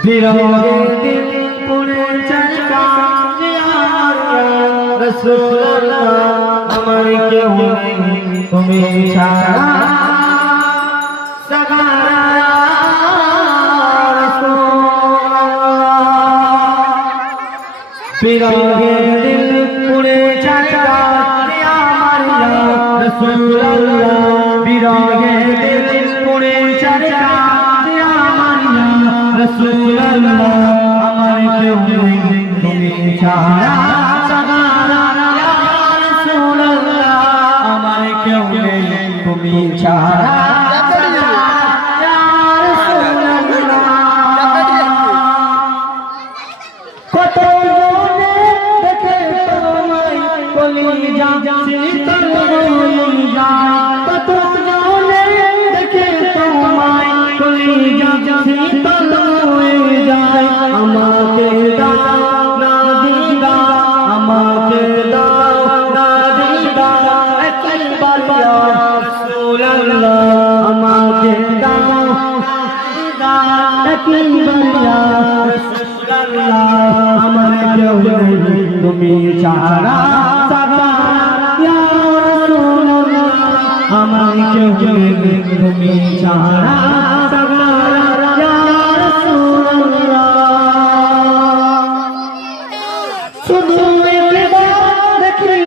বিরহে দিল পুরে চলকা রাসূলুল্লাহ আমার কেউ নেই তুমি ছাড়া সাগারা রাসূলুল্লাহ বিরহে দিল পুরে চলকা আমার রাসূলুল্লাহ বিরহে দিল পুরে চলকা রাসূলুল্লাহ আমার কেউ নেই তুমি ছাড়া সাগারা ইয়া রাসূলুল্লাহ আমার কেউ নেই তুমি ছাড়া ইয়া রাসূলুল্লাহ কত জনে দেখে তোমায় কলিজা শীতল হয়ে যায় কত জনে দেখে তোমায় কলিজা শীতল আমাকে দাও না দিদা আমাকে দাও না দিদা একবার ইয়া রাসূলুল্লাহ আমাকে দাও দিদা একবার ইয়া রাসূলুল্লাহ আমার কেউ নেই তুমি ছাড়া সাগারা ইয়া রাসূলুল্লাহ আমার কেউ নেই তুমি ছাড়া